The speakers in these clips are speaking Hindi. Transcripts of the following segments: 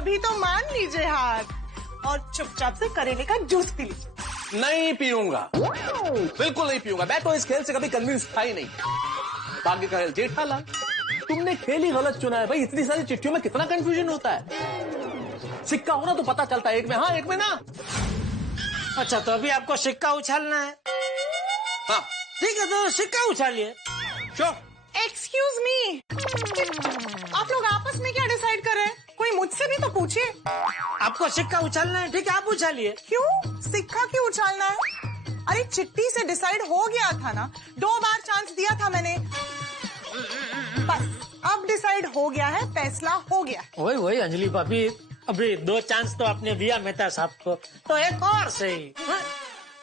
अभी तो मान लीजिए हार और चुपचाप से करेले का जूस पी लीजिए। नहीं पीऊंगा, बिल्कुल नहीं पीऊंगा। मैं तो इस खेल से कभी कन्विंस था ही नहीं। भाग्य का खेल जेठालाल, तुमने खेल ही गलत चुना है भाई। इतनी सारी चिट्ठियों में कितना कंफ्यूजन होता है। सिक्का होना तो पता चलता है, एक में हाँ एक में ना। अच्छा तो अभी आपको सिक्का उछालना है? हाँ ठीक है तो सिक्का उछालिए। एक्सक्यूज मी, आप लोग आपस में क्या डिसाइड कर रहे हैं? कोई मुझसे भी तो पूछे। आपको सिक्का उछालना है, ठीक है आप उछालिए। क्यों सिक्का क्यों उछालना है? अरे चिट्ठी से डिसाइड हो गया था ना, 2 बार चांस दिया था मैंने। बस अब डिसाइड हो गया है, फैसला हो गया। वही अंजलि भाभी, अभी 2 चांस तो आपने दिया मेहता साहब को, तो एक और सही।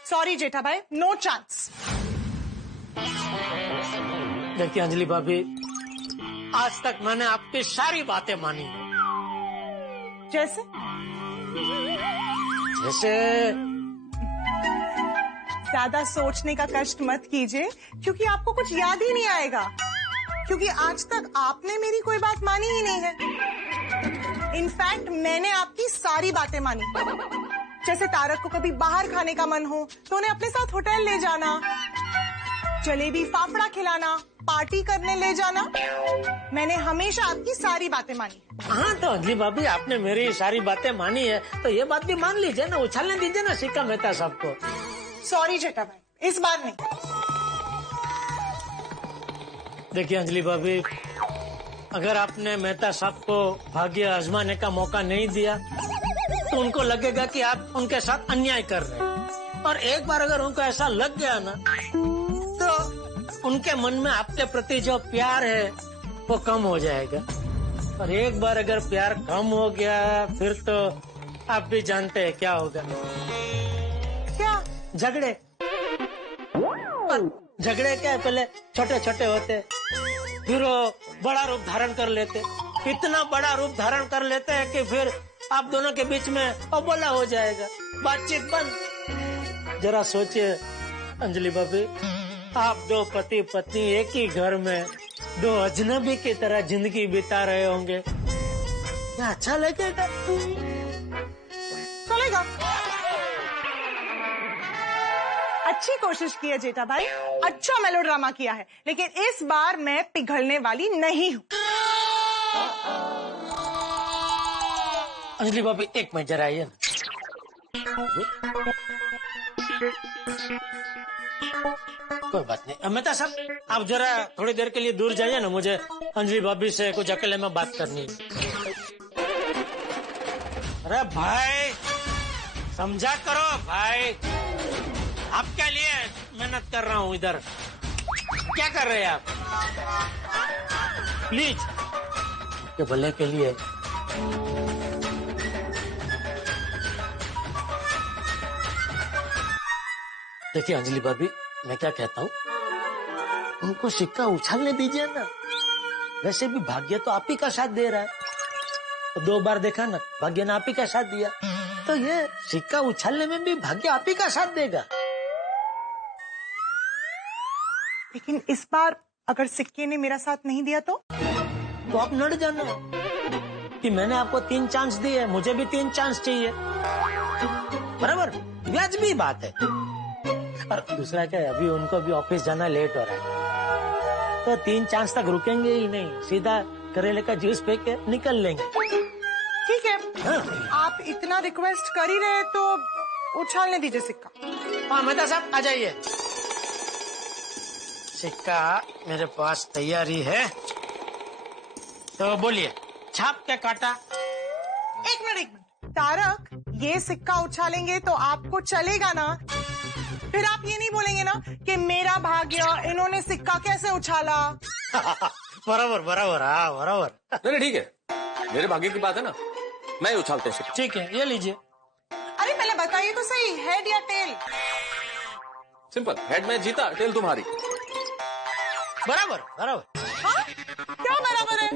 सॉरी जेठा भाई, नो चांस। देखिए अंजलि भाभी, आज तक मैंने आपकी सारी बातें मानी। जैसे ज्यादा सोचने का कष्ट मत कीजिए, क्योंकि आपको कुछ याद ही नहीं आएगा, क्योंकि आज तक आपने मेरी कोई बात मानी ही नहीं है। इनफैक्ट मैंने आपकी सारी बातें मानी। जैसे तारक को कभी बाहर खाने का मन हो तो उन्हें अपने साथ होटल ले जाना, जलेबी फाफड़ा खिलाना, पार्टी करने ले जाना। मैंने हमेशा आपकी सारी बातें मानी। हाँ तो अंजलि भाभी, आपने मेरी सारी बातें मानी है तो ये बात भी मान लीजिए ना, उछालने दीजिए ना सिक्का मेहता साहब को। सॉरी जेठा भाई, इस बार नहीं। देखिए अंजलि भाभी, अगर आपने मेहता साहब को भाग्य आजमाने का मौका नहीं दिया तो उनको लगेगा कि आप उनके साथ अन्याय कर रहे हैं। और एक बार अगर उनको ऐसा लग गया ना, तो उनके मन में आपके प्रति जो प्यार है वो कम हो जाएगा। और एक बार अगर प्यार कम हो गया फिर तो आप भी जानते हैं क्या होगा। क्या? झगड़े। झगड़े क्या है, पहले छोटे छोटे होते फिर वो बड़ा रूप धारण कर लेते, इतना बड़ा रूप धारण कर लेते हैं कि फिर आप दोनों के बीच में अबोला हो जाएगा, बातचीत बंद। जरा सोचिए अंजलि भाभी, आप 2 पति पत्नी एक ही घर में 2 अजनबी की तरह जिंदगी बिता रहे होंगे, क्या अच्छा लगेगा? चलेगा। अच्छी कोशिश की है जेठा भाई, अच्छा मेलोड्रामा किया है, लेकिन इस बार मैं पिघलने वाली नहीं हूँ। अंजलि भाभी एक मिनट जरा आइए। कोई बात नहीं मेहता साहब, आप जरा थोड़ी देर के लिए दूर जाइए ना, मुझे अंजलि भाभी से कुछ अकेले में बात करनी है। अरे भाई समझा करो भाई, आपके लिए मेहनत कर रहा हूँ इधर, क्या कर रहे हैं आप? प्लीज के भले के लिए। देखिए अंजलि भाभी, मैं क्या कहता हूँ, उनको सिक्का उछालने दीजिए ना। वैसे भी भाग्य तो आप ही का साथ दे रहा है, तो 2 बार देखा ना, भाग्य ने आप ही का साथ दिया, तो ये सिक्का उछालने में भी भाग्य आप ही का साथ देगा। लेकिन इस बार अगर सिक्के ने मेरा साथ नहीं दिया तो आप लड़ जाना कि मैंने आपको 3 चांस दिए, मुझे भी 3 चांस चाहिए, बराबर? वाजिबी बात है। और दूसरा क्या है, अभी उनको भी ऑफिस जाना लेट हो रहा है, तो 3 चांस तक रुकेंगे ही नहीं, सीधा करेले का जूस पी के निकल लेंगे। ठीक है। हाँ। आप इतना रिक्वेस्ट कर ही रहे तो उछालने दीजिए सिक्का। हाँ मेहता साहब आ जाइए, सिक्का मेरे पास तैयारी है, तो बोलिए छाप के काटा। एक मिनट तारक, ये सिक्का उछालेंगे तो आपको चलेगा ना? फिर आप ये नहीं बोलेंगे ना कि मेरा भाग्य, इन्होंने सिक्का कैसे उछाला? बराबर बराबर, हाँ बराबर। नहीं ठीक है, मेरे भाग्य की बात है ना, मैं ही उछालता हूँ। ठीक है ये लीजिए। अरे पहले बताइए तो सही, हेड या टेल? सिंपल, हेड में जीता, टेल तुम्हारी। बराबर बराबर। हाँ? क्या बराबर है?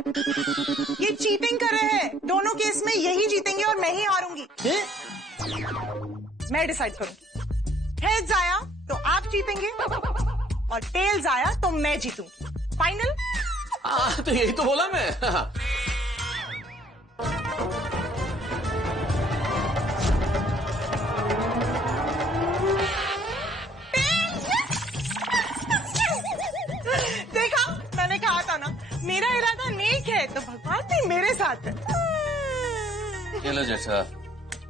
ये चीटिंग कर रहे हैं, दोनों केस में यही जीतेंगे और मैं ही हारूंगी। मैं डिसाइड करूंगी, हेड्स आया तो आप जीतेंगे और टेल्स आया तो मैं जीतूंगी। फाइनल? तो यही तो बोला मैं। बात है। ये लो जेठा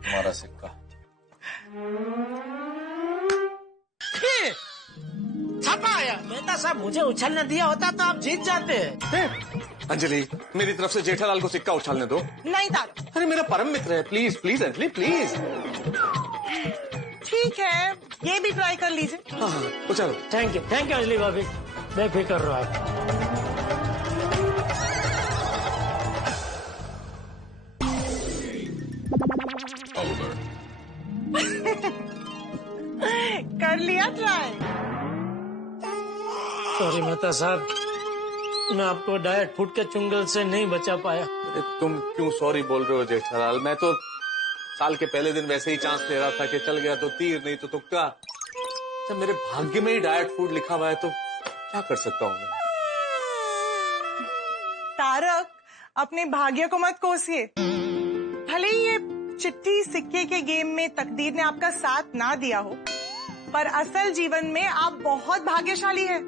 हमारा सिक्का। छापा आया। मेहता साहब मुझे उछलने दिया होता तो आप जीत जाते। अंजलि मेरी तरफ से जेठालाल को सिक्का उछालने दो। नहीं तारक। अरे मेरा परम मित्र है, प्लीज प्लीज अंजलि प्लीज। ठीक है, ये भी ट्राई कर लीजिए। हाँ उछालो। थैंक यू अंजलि भाभी, बेफिक्र रहो आप। कर लिया ट्राई। सॉरी मेहता साहब, मैं आपको डाइट फूड के चुंगल से नहीं बचा पाया। अरे तुम क्यों सॉरी बोल रहे हो जेठालाल? मैं तो साल के पहले दिन वैसे ही चांस ले रहा था कि चल गया तो तीर नहीं तो तुक्का। जब मेरे भाग्य में ही डाइट फूड लिखा हुआ है तो क्या कर सकता हूँ मैं? तारक, अपने भाग्य को मत कोसिए। भले ही ये चिट्ठी सिक्के के गेम में तकदीर ने आपका साथ ना दिया हो, पर असल जीवन में आप बहुत भाग्यशाली हैं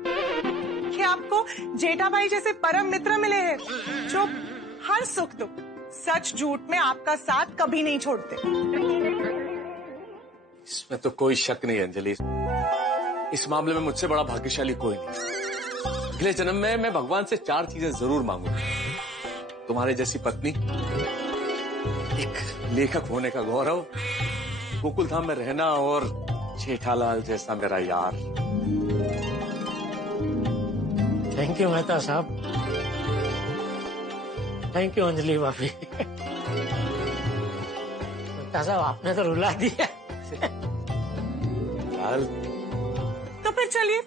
कि आपको जेठा भाई जैसे परम मित्र मिले हैं जो हर सुख दुख, सच झूठ में आपका साथ कभी नहीं छोड़ते। इसमें तो कोई शक नहीं अंजलि, इस मामले में मुझसे बड़ा भाग्यशाली कोई नहीं। अगले जन्म में मैं भगवान से 4 चीजें जरूर मांगूंगा। तुम्हारे जैसी पत्नी, एक लेखक होने का गौरव, गोकुल धाम में रहना और जेठालाल जैसा मेरा यार। थैंक यू मेहता साहब। थैंक यू अंजलि भाभी। मेहता साहब आपने तो रुला दिया। लाल तो फिर चलिए,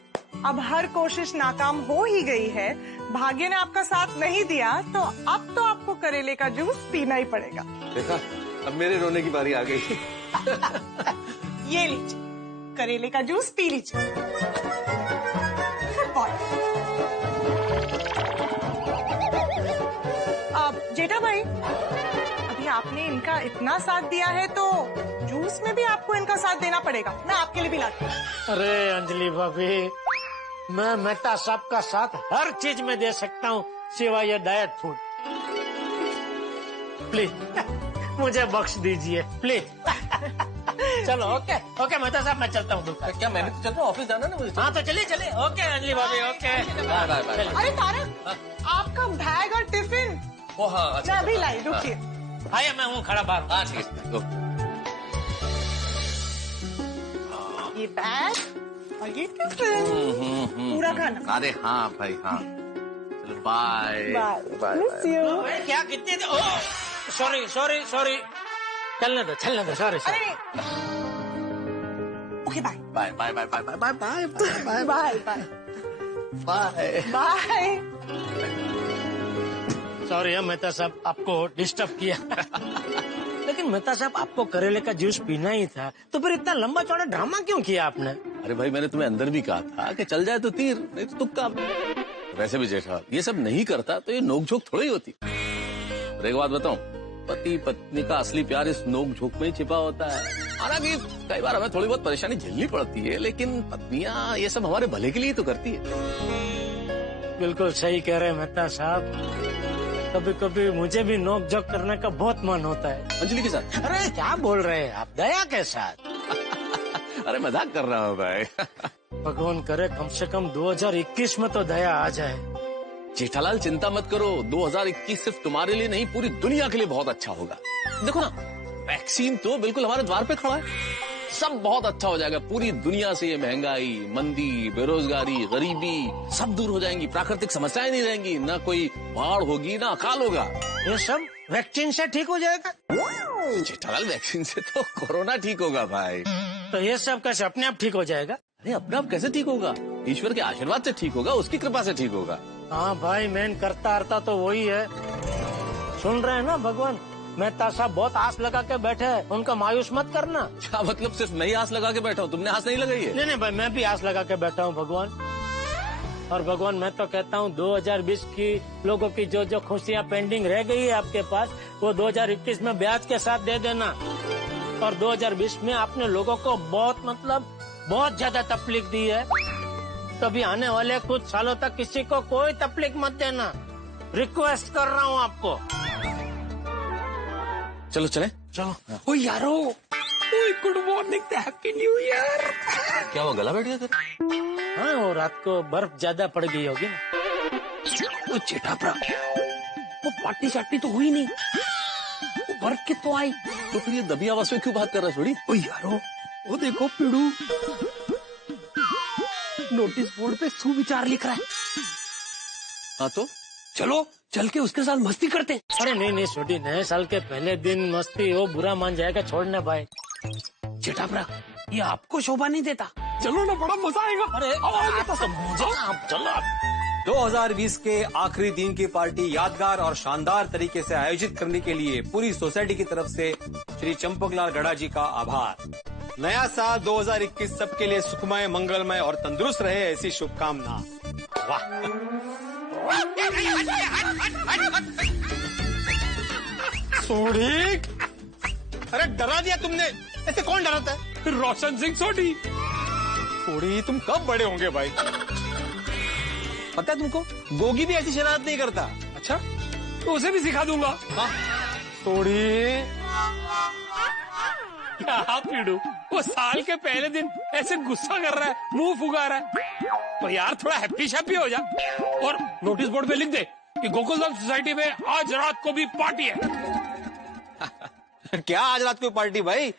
अब हर कोशिश नाकाम हो ही गई है, भाग्य ने आपका साथ नहीं दिया तो अब तो आपको करेले का जूस पीना ही पड़ेगा। देखा, अब मेरे रोने की बारी आ गई। ये लीजिए, करेले का जूस पी लीजिए। Good boy. अब जेठा भाई, अभी आपने इनका इतना साथ दिया है तो जूस में भी आपको इनका साथ देना पड़ेगा। मैं आपके लिए भी लाती हूँ। अरे अंजलि भाभी, मैं मेहता साहब का साथ हर चीज में दे सकता हूँ सिवाय ये डाइट फूड। प्लीज मुझे बख्श दीजिए प्लीज। चलो ओके ओके मेहता साहब, मैं चलता हूँ दुकान। क्या मैं भी तो चल रहा हूँ, ऑफिस जाना ना मुझे। हाँ तो चलिए चलिए। ओके अंजलि भाभी, ओके बाय बाय बाय। अरे तारक, आपका बैग और टिफिन ओ हाँ अच्छा, मैं अभी लाई, रुकिए। आइए, मैं हूँ खड़ा बाहर। हाँ ठीक है। ये बैग और ये टिफिन, पूरा खाना। अरे हाँ भाई हाँ, चलो बाय बाय। Miss you. क्या कितने सॉरी सॉरी सॉरी, चलने दो सॉरी। अरे okay, bye bye bye bye bye bye bye bye bye bye bye. Bye. Sorry Mehta साहब, आपको डिस्टर्ब किया। लेकिन मेहता साहब, आपको करेले का जूस पीना ही था तो फिर इतना लंबा चौड़ा ड्रामा क्यों किया आपने? अरे भाई, मैंने तुम्हें अंदर भी कहा था कि चल जाए तो तीर नहीं तो तुक्का। वैसे भी जेठा ये सब नहीं करता तो ये नोकझोंक थोड़ी होती। और एक बात बताऊं, पति पत्नी का असली प्यार इस नोकझोंक में ही छिपा होता है। हालांकि कई बार हमें थोड़ी बहुत परेशानी झेलनी पड़ती है, लेकिन पत्नियां ये सब हमारे भले के लिए तो करती है। बिल्कुल सही कह रहे हैं मेहता साहब, कभी कभी मुझे भी नोक झोंक करने का बहुत मन होता है। अंजलि के साथ? अरे क्या बोल रहे हैं आप, दया के साथ। अरे मजाक कर रहा हूँ भाई। भगवान करे कम से कम 2021 में तो दया आ जाए। जेठालाल चिंता मत करो, 2021 सिर्फ तुम्हारे लिए नहीं पूरी दुनिया के लिए बहुत अच्छा होगा। देखो ना, वैक्सीन तो बिल्कुल हमारे द्वार पे खड़ा है, सब बहुत अच्छा हो जाएगा। पूरी दुनिया से ये महंगाई, मंदी, बेरोजगारी, गरीबी सब दूर हो जाएंगी, प्राकृतिक समस्याएं नहीं रहेंगी, ना कोई बाढ़ होगी ना अकाल होगा। ये सब वैक्सीन से ठीक हो जाएगा? जेठालाल वैक्सीन से तो कोरोना ठीक होगा भाई। तो ये सब कैसे अपने आप ठीक हो जाएगा? अरे अपने आप कैसे ठीक होगा? ईश्वर के आशीर्वाद से ठीक होगा, उसकी कृपा से ठीक होगा। हाँ भाई, मेन करता हरता तो वही है। सुन रहे हैं ना भगवान, मेहता साहब बहुत आस लगा के बैठे हैं, उनका मायूस मत करना। क्या मतलब सिर्फ मैं ही आस लगा के बैठा हूँ, तुमने आस नहीं लगाई है? नहीं भाई, मैं भी आस लगा के बैठा हूँ भगवान। और भगवान, मैं तो कहता हूँ 2020 की लोगों की जो जो खुशियाँ पेंडिंग रह गई है आपके पास, वो 2021 में ब्याज के साथ दे देना। और 2020 में आपने लोगों को बहुत ज्यादा तकलीफ दी है, तभी आने वाले कुछ सालों तक किसी को कोई तकलीफ मत देना। रिक्वेस्ट कर रहा हूँ आपको। चलो चले। चलो। ओ यारो, good morning, happy new year. क्या हुआ, गला बैठ गया तेरा? हाँ, वो रात को बर्फ ज्यादा पड़ गई होगी ना। वो जेठाप्रा, वो पार्टी शार्टी तो हुई नहीं, वो बर्फ कितों आई? तो फिर ये दबी आवाज में क्यों बात कर रहा है थोड़ी? ओ यारो, वो देखो पीड़ू, नोटिस बोर्ड पे सुविचार लिख रहा है। हाँ तो चलो चल के उसके साथ मस्ती करते हैं। अरे नहीं नहीं छोटी, नए साल के पहले दिन मस्ती वो बुरा मान जाएगा, छोड़ने भाई। जेठाप्रा, ये आपको शोभा नहीं देता। चलो ना, बड़ा मजा आएगा। अरे चलो। 2020 के आखिरी दिन की पार्टी यादगार और शानदार तरीके से आयोजित करने के लिए पूरी सोसाइटी की तरफ से श्री चंपकलाल गढ़ा जी का आभार। नया साल 2021 सबके लिए सुखमय, मंगलमय और तंदुरुस्त रहे, ऐसी शुभकामना। वाह। सोढ़ी, अरे डरा दिया तुमने, ऐसे कौन डराता है? रोशन सिंह सोढ़ी। सोढ़ी, तुम कब बड़े होंगे भाई? पता है तुमको, गोगी भी ऐसी शरारत नहीं करता। अच्छा, तो उसे भी सिखा दूंगा। हाँ सोढ़ी, क्या पीड़ू, वो साल के पहले दिन ऐसे गुस्सा कर रहा है, मुंह फुगा रहा है, तो यार थोड़ा हैप्पी शैप्पी हो जा। और नोटिस बोर्ड पे लिख दे कि गोकुलधाम सोसाइटी में आज रात को भी पार्टी है। क्या आज रात को पार्टी भाई?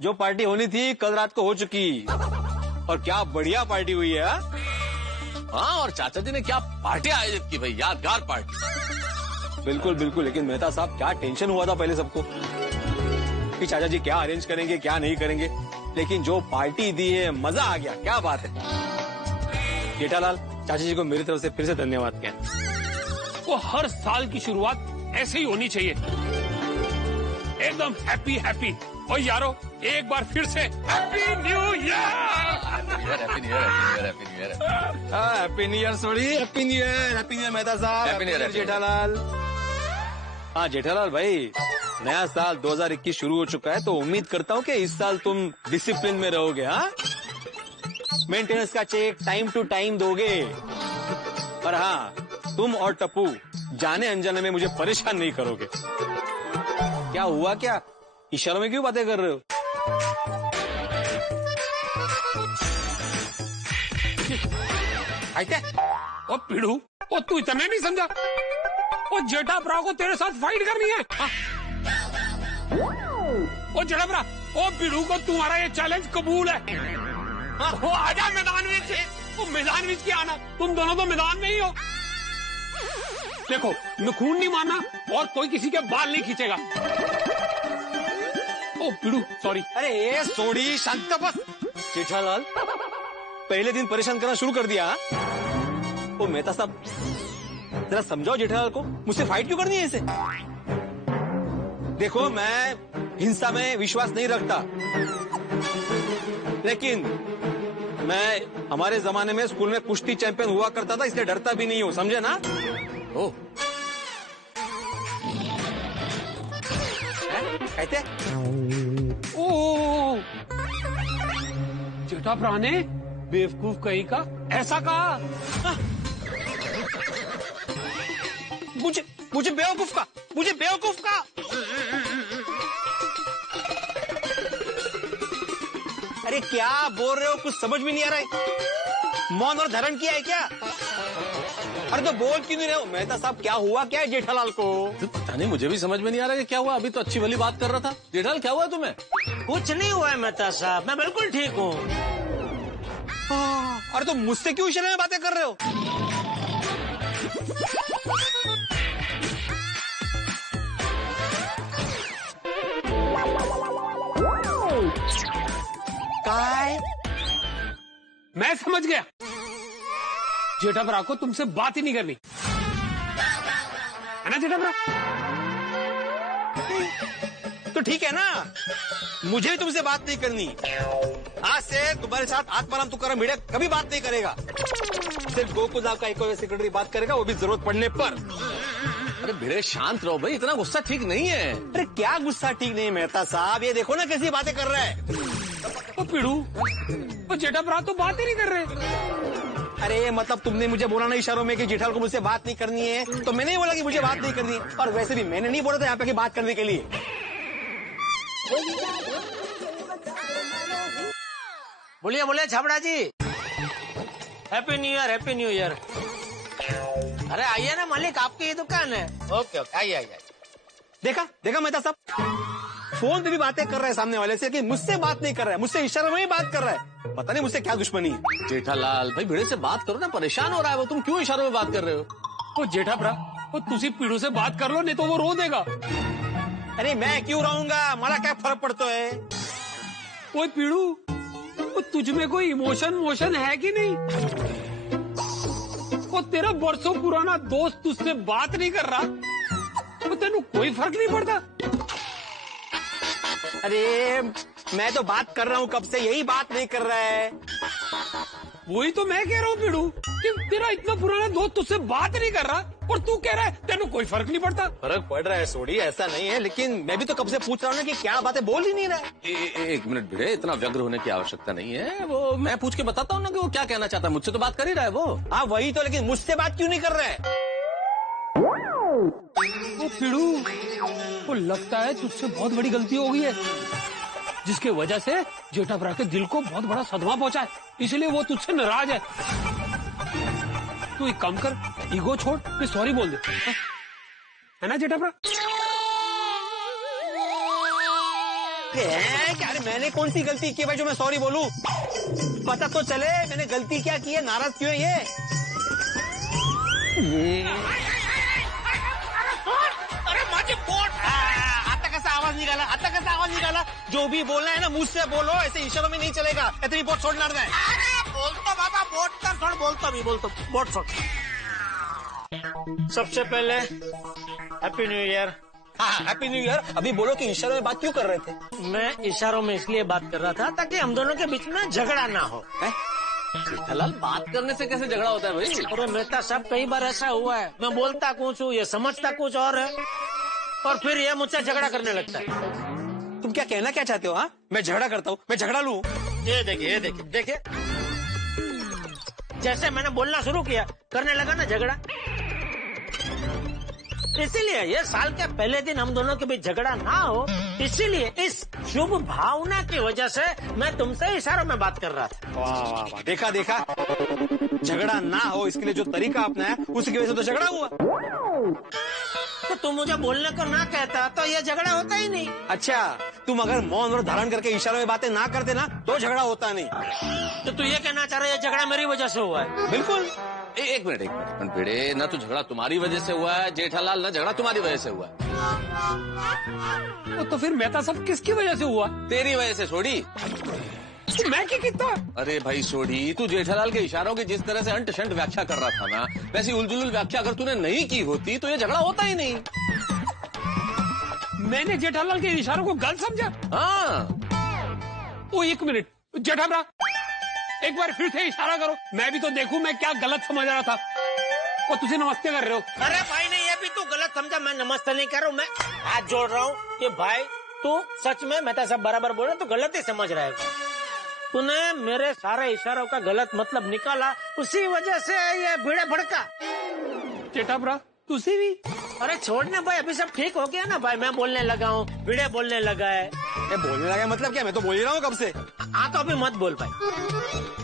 जो पार्टी होनी थी कल रात को हो चुकी, और क्या बढ़िया पार्टी हुई है। हाँ, और चाचा जी ने क्या पार्टी आयोजित की भाई, यादगार पार्टी। बिल्कुल बिल्कुल, लेकिन मेहता साहब क्या टेंशन हुआ था पहले सबको कि चाचा जी क्या अरेंज करेंगे क्या नहीं करेंगे, लेकिन जो पार्टी दी है मजा आ गया। क्या बात है जेठालाल, चाचा जी को मेरी तरफ से फिर से धन्यवाद कहना। वो हर साल की शुरुआत ऐसे ही होनी चाहिए, एकदम हैप्पी हैप्पी। और यारो, एक बार फिर से happy new year. Happy new year, happy new year, happy new year. Happy new year Sodhi, happy new year, happy new year Mehta साहब, हैप्पी न्यू ईयर जेठालाल। हाँ जेठालाल भाई, नया साल 2021 शुरू हो चुका है, तो उम्मीद करता हूँ कि इस साल तुम डिसिप्लिन में रहोगे। हाँ, मेंटेनेंस का चेक टाइम टू टाइम दोगे, और हाँ, तुम और टप्पू जाने अनजाने में मुझे परेशान नहीं करोगे। क्या हुआ, क्या इशारों में क्यों बातें कर रहे हो? क्या? ओ पीड़ू, ओ तू इतना नहीं समझा? ओ जेठाप्रा को तेरे साथ फाइट करनी है। हाँ? ओ जेठाप्रा, ओ पीड़ू को तुम्हारा ये चैलेंज कबूल है। हाँ? वो आजा मैदान में से, वो मैदान में क्या आना, तुम दोनों तो मैदान में ही हो। देखो, मैं खून नहीं मारना और कोई किसी के बाल नहीं खींचेगा। ओ पीड़ू, सॉरी। अरे ये सोढ़ी, शांत बस। जेठालाल, पहले दिन परेशान करना शुरू कर दिया। ओ मेहता साहब, जरा समझाओ जेठालाल को, मुझसे फाइट क्यों करनी है इसे? देखो, मैं हिंसा में विश्वास नहीं रखता, लेकिन मैं हमारे जमाने में स्कूल में कुश्ती चैंपियन हुआ करता था, इसलिए डरता भी नहीं हूँ, समझे ना? ओह, कहते ओ जेठाप्रा ने बेवकूफ कहीं का ऐसा कहा। मुझे बेवकूफ का, मुझे बेवकूफ का। अरे क्या बोल रहे हो, कुछ समझ में नहीं आ रहा है। मौन और धारण किया है क्या? अरे तो बोल क्यों नहीं रहे हो? मेहता साहब, क्या हुआ क्या है जेठालाल को? तो पता नहीं, मुझे भी समझ में नहीं आ रहा कि क्या हुआ। अभी तो अच्छी भली बात कर रहा था। जेठालाल, क्या हुआ तुम्हें? कुछ नहीं हुआ है मेहता साहब, मैं बिल्कुल ठीक हूँ। अरे तो मुझसे क्यों इशारे में बातें कर रहे हो? काय? मैं समझ गया, जेठाप्रा को तुमसे बात ही नहीं करनी है ना जेठाप्रा? तो ठीक है ना, मुझे भी तुमसे बात नहीं करनी। आज से तुम्हारे साथ आत्माराम तुकाराम भिड़े कभी बात नहीं करेगा। सिर्फ गोकुलधाम का एक सेक्रेटरी बात करेगा, वो भी जरूरत पड़ने पर। अरे भिड़े, शांत रहो भाई, इतना गुस्सा ठीक नहीं है। अरे क्या गुस्सा ठीक नहीं मेहता साहब, ये देखो ना कैसी बातें कर रहा है। ओ पीड़ू, वो जेठाप्रा तो बात ही नहीं कर रहे। अरे मतलब तुमने मुझे बोला ना इशारों में कि जेठालाल को मुझसे बात नहीं करनी है, तो मैंने ही बोला कि मुझे बात नहीं करनी है। और वैसे भी मैंने नहीं बोला था यहाँ पे कि बात करने के लिए। बोलिए बोलिए Chhabra ji, happy new year, happy new year. अरे आइए ना मालिक, आपकी ही दुकान है। ओके ओके, आइए आइए। देखा देखा मेहता साहब, फोन पे भी बातें कर रहा है सामने वाले से, कि मुझसे बात नहीं कर रहा है, मुझसे इशारों में ही बात कर रहा है। पता नहीं मुझसे क्या दुश्मनी है। जेठालाल भाई भिड़े से बात करो ना, परेशान हो रहा है वो, तुम क्यों इशारों में बात कर रहे हो? वो जेठा भरा, वो तुसी पीड़ू से बात कर लो, नहीं तो वो रो देगा। अरे मैं क्यों रहूंगा, मला क्या फर्क पड़ता है? वो पीड़ू, वो तुझ में कोई इमोशन मोशन है कि नहीं? वो तेरा बरसों पुराना दोस्त तुझसे बात नहीं कर रहा, वो तेनू कोई फर्क नहीं पड़ता? अरे मैं तो बात कर रहा हूँ कब से, यही बात नहीं कर रहा है। वही तो मैं कह रहा हूँ पीड़ू, कि तेरा इतना पुराना दोस्त तुझसे बात नहीं कर रहा और तू कह रहा है तेनू कोई फर्क नहीं पड़ता। फर्क पड़ रहा है सोडी, ऐसा नहीं है, लेकिन मैं भी तो कब से पूछ रहा हूँ ना कि क्या बातें बोल ही नहीं रहा है। एक मिनट भिड़े, इतना व्यग्र होने की आवश्यकता नहीं है। वो मैं पूछ के बताता हूँ ना कि वो क्या कहना चाहता है। मुझसे तो बात कर ही रहा है वो। हाँ वही तो, लेकिन मुझसे बात क्यों नहीं कर रहा है? वो पीड़ू, वो लगता है तुझसे बहुत बड़ी गलती हो गई है, जिसके वजह से जेठाभरा के दिल को बहुत बड़ा सदमा पहुंचा है, इसलिए वो तुझसे नाराज है। तू एक काम कर, ईगो छोड़, फिर सॉरी बोल दे, है ना जेठाभरा? क्या मैंने कौन सी गलती की भाई जो मैं सॉरी बोलूं? पता तो चले मैंने गलती क्या की है, नाराज क्यों है ये? अरे माझी पोट, आता कैसा आवाज निकाला, आता कैसा आवाज निकाला? जो भी बोलना है ना मुझसे बोलो, ऐसे इशारों में नहीं चलेगा। इतनी बोट छोड़ना है। अरे बोलतो बाबा, बोट कर छोड़, बोलतो भी बोलतो, बोट छोड़। सबसे पहले हैप्पी न्यू ईयर। हाँ हैप्पी न्यू ईयर। अभी बोलो कि इशारों में बात क्यों कर रहे थे? मैं इशारों में इसलिए बात कर रहा था ताकि हम दोनों के बीच में झगड़ा ना हो। जेठालाल बात करने से कैसे झगड़ा होता है भाई? अरे मेहता साहब, कई बार ऐसा हुआ है, मैं बोलता कुछ हूँ, ये समझता कुछ और है, और फिर ये मुझसे झगड़ा करने लगता है। तुम क्या कहना क्या चाहते हो? हाँ मैं झगड़ा करता हूँ, मैं झगड़ा लूं? ये देखिए, ये देखिए, देखिए, जैसे मैंने बोलना शुरू किया करने लगा ना झगड़ा। इसीलिए ये साल के पहले दिन हम दोनों के बीच झगड़ा ना हो, इसीलिए इस शुभ भावना की वजह से मैं तुमसे इशारों में बात कर रहा था। वाह वाह वाह, देखा देखा, झगड़ा ना हो इसके लिए जो तरीका अपनाया उसकी वजह से तो झगड़ा हुआ। तो तुम मुझे बोलने को ना कहता तो ये झगड़ा होता ही नहीं। अच्छा, तुम अगर मौन और धारण करके इशारों में बातें ना करते ना तो झगड़ा होता नहीं। तो तू ये कहना चाह रहा है ये झगड़ा मेरी वजह से हुआ है? बिल्कुल। एक मिनट भिड़े, ना तो झगड़ा तुम्हारी वजह से हुआ है जेठालाल, ना झगड़ा तुम्हारी वजह से हुआ है। तो फिर मेहता सब किसकी वजह से हुआ? तेरी वजह से छोड़ी। तो मैं क्या कितना? अरे भाई सोढ़ी, तू जेठालाल के इशारों की जिस तरह से अंट शंट व्याख्या कर रहा था ना, वैसी उलझुल व्याख्या अगर तूने नहीं की होती तो ये झगड़ा होता ही नहीं। मैंने जेठालाल के इशारों को गलत समझा? हाँ। ओ एक मिनट जेठाभरा, एक बार फिर से इशारा करो, मैं भी तो देखूं मैं क्या गलत समझ रहा था। वो तुझे नमस्ते कर रहे हो? अरे भाई नहीं, ये भी तू गलत समझा, मैं नमस्ते नहीं कर रहा हूँ, मैं हाथ जोड़ रहा हूँ कि भाई तू सच में मेहता साहब बराबर बोल रहा, तो गलत ही समझ रहा है। तूने मेरे सारे इशारों का गलत मतलब निकाला, उसी वजह से ये भिड़े भड़का। जेठाभरा तुझे भी? अरे छोड़ना भाई, अभी सब ठीक हो गया ना भाई, मैं बोलने लगा हूँ, भिड़े बोलने लगा है। बोलने लगा मतलब क्या? मैं तो बोल ही रहा हूँ कब से। हाँ तो अभी मत बोल भाई,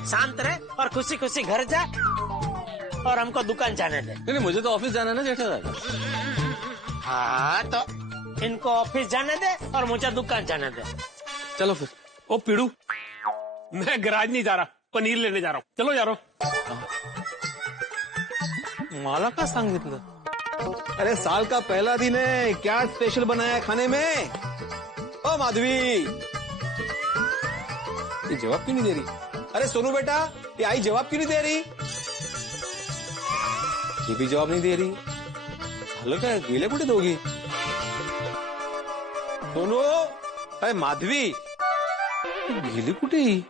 शांत रहे और खुशी खुशी घर जा और हमको दुकान जाने दे। नहीं मुझे तो ऑफिस जाना है ना जेठालाल। हाँ तो इनको ऑफिस जाने दे और मुझे दुकान जाने दे। चलो फिर। ओ पीड़ू, मैं गैराज नहीं जा रहा, पनीर लेने जा रहा हूँ, चलो जा रहा हूँ। मला का सांगितलं? अरे साल का पहला दिन है, क्या स्पेशल बनाया है खाने में? ओ माधवी, ये जवाब क्यों नहीं दे रही? अरे सोनू बेटा, ये आई जवाब क्यों नहीं दे रही? ये भी जवाब नहीं दे रही। झालं काय, गेले कुठे दोघी? सोनू, अरे माधवी गेली कुठे? ही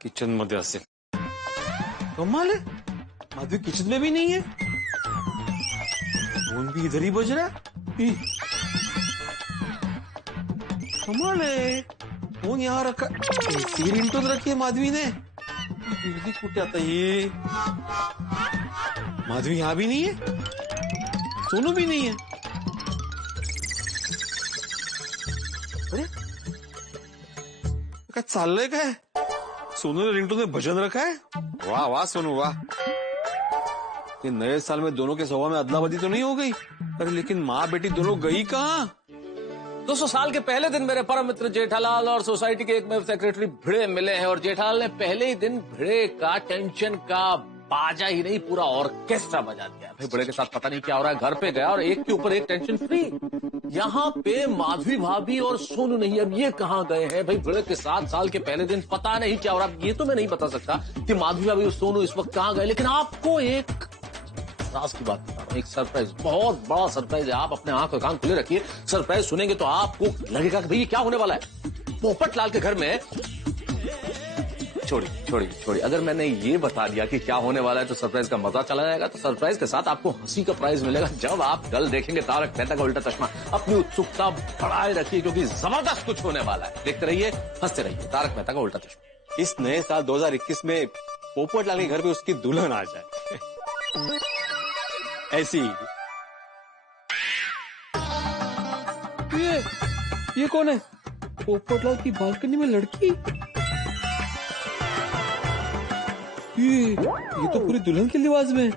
किचन मध्ये असेल। कमाल है, माधवी किचन में भी नहीं है, फोन भी इधर ही बज रहा है। कमाल है, फोन यहाँ रखा, रिंगटोन रखी है माधवी ने। बिजली कुठे आता? ये माधवी यहाँ भी नहीं है, सोनू भी नहीं है। अरे काय चाललंय काय? सोनू ने रिंगटोन में भजन रखा है? वाह वाह सोनू वाह। ये नए साल में दोनों के स्वभाव में अदला-बदली तो नहीं हो गई? अरे लेकिन माँ बेटी दोनों गई कहाँ? 200 साल के पहले दिन मेरे परम मित्र जेठालाल और सोसाइटी के एक में सेक्रेटरी भिड़े मिले हैं और जेठालाल ने पहले ही दिन भिड़े का टेंशन का बाजा ही नहीं पूरा ऑर्केस्ट्रा बजा दिया। भाई भिड़े के साथ पता नहीं क्या हो रहा है, घर पे गया और एक के ऊपर एक टेंशन फ्री। यहाँ पे माधवी भाभी और सोनू नहीं, अब ये कहाँ गए हैं? भाई भिड़े के 7 साल के पहले दिन पता नहीं क्या हो रहा है। ये तो मैं नहीं बता सकता कि माधवी भाभी और सोनू इस वक्त कहाँ गए, लेकिन आपको एक राज की बात बता रहा हूं, एक सरप्राइज, बहुत बड़ा सरप्राइज है। आप अपने आंख और कान खुले रखिए, सरप्राइज सुनेंगे तो आपको लगेगा कि भाई ये क्या होने वाला है। पोपट लाल के घर में छोड़िए, अगर मैंने ये बता दिया कि क्या होने वाला है तो सरप्राइज का मजा चला जाएगा। तो सरप्राइज के साथ आपको हंसी का प्राइज मिलेगा जब आप कल देखेंगे तारक मेहता का उल्टा चश्मा। अपनी उत्सुकता बढ़ाए रखिए क्योंकि जबरदस्त कुछ होने वाला है। देखते रहिए, हंसते रहिए, तारक मेहता का उल्टा चश्मा। इस नए साल 2021 में पोपट लाल के घर पे उसकी दुल्हन आ जाए ऐसी। ये कौन है? पोपट लाल की बालकनी में लड़की। ये तो पूरी दुल्हन के लिबास में।